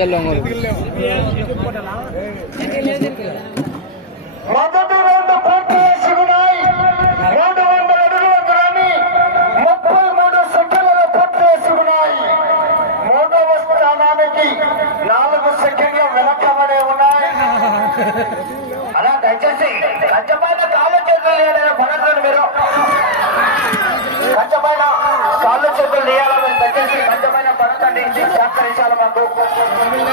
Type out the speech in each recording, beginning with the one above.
ఇయ్యాలి మొదటి రౌండ్ పూర్తి రెండు వందల అడుగుల మూడు సెకండ్లలో పూర్తి చేసి ఉన్నాయి మూడవ స్థానానికి నాలుగు సెకండ్లు వెనకబడి ఉన్నాయి. అలా దయచేసి కాలు చేతులు లేదని మీరు. కంచపైన కాళ్ళు చేతులు తీయాలని దయచేసి కంచపైన పడతండి సహకరించాలి మాకు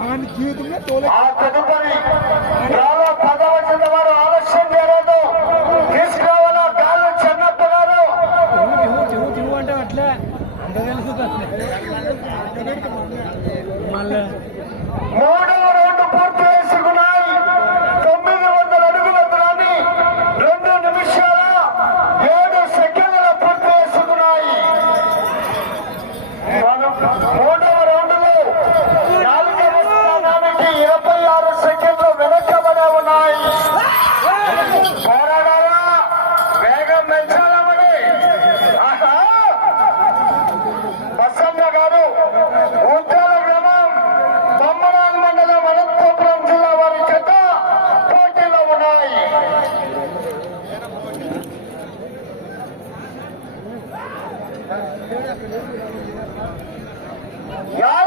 ఎదురన్నది జీవితంలో తోలే. या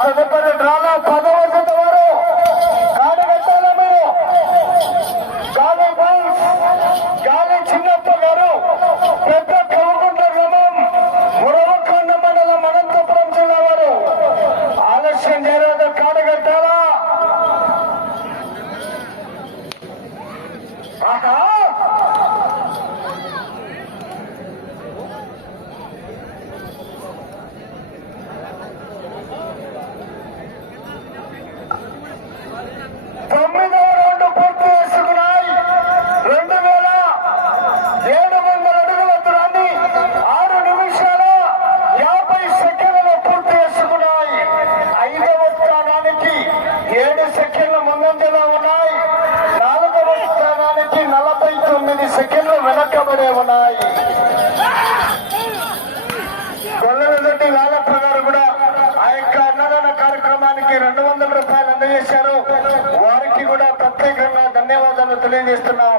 తదుపరి డ్రాలో పదవ వారు. గాలి పెట్టాలా గాలి బాల్స్ గాలి చిన్నప్ప గారు పెద్ద కవకుంట గ్రామం మురవకొండ మండలం అనంతపురం జిల్లా వారు. ఆలస్యం చేయలేదు కాడగట్టాలా ఆహా! కనబడే ఉన్నాయి. గొల్లరెడ్డి రామప్ప గారు కూడా ఆ యొక్క అన్నదాన కార్యక్రమానికి రెండు వందల రూపాయలు అందజేశారు. వారికి కూడా ప్రత్యేకంగా ధన్యవాదాలు తెలియజేస్తున్నాం.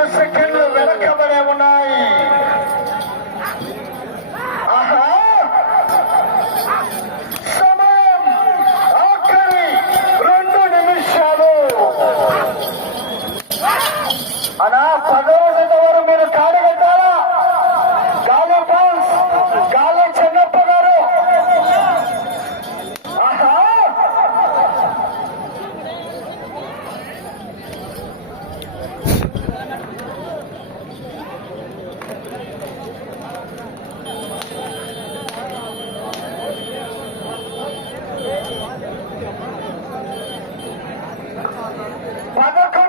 más que పథకం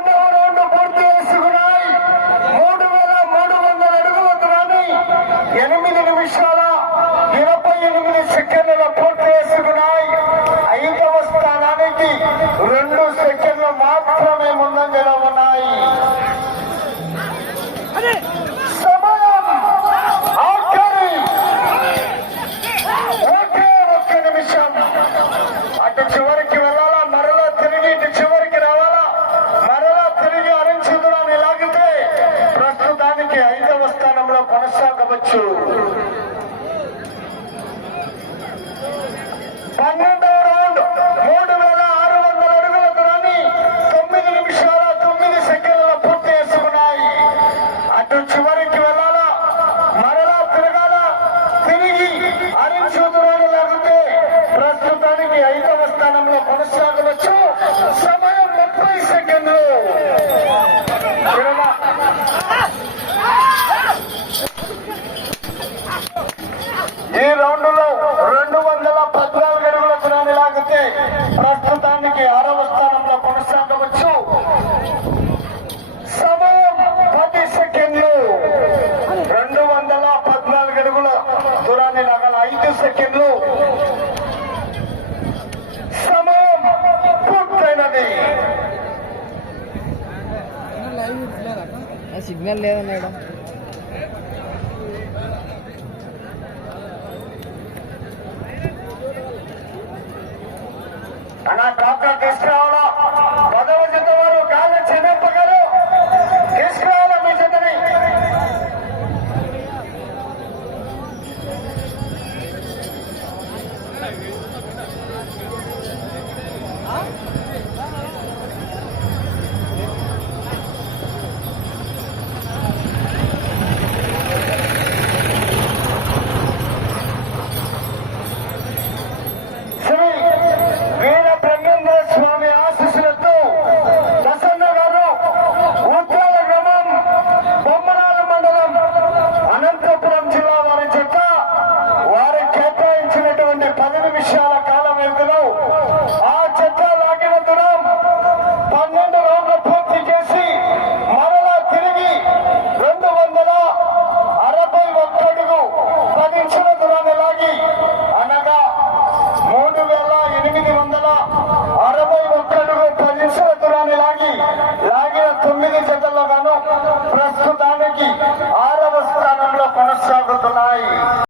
సిగ్నల్ లేదన్నాడు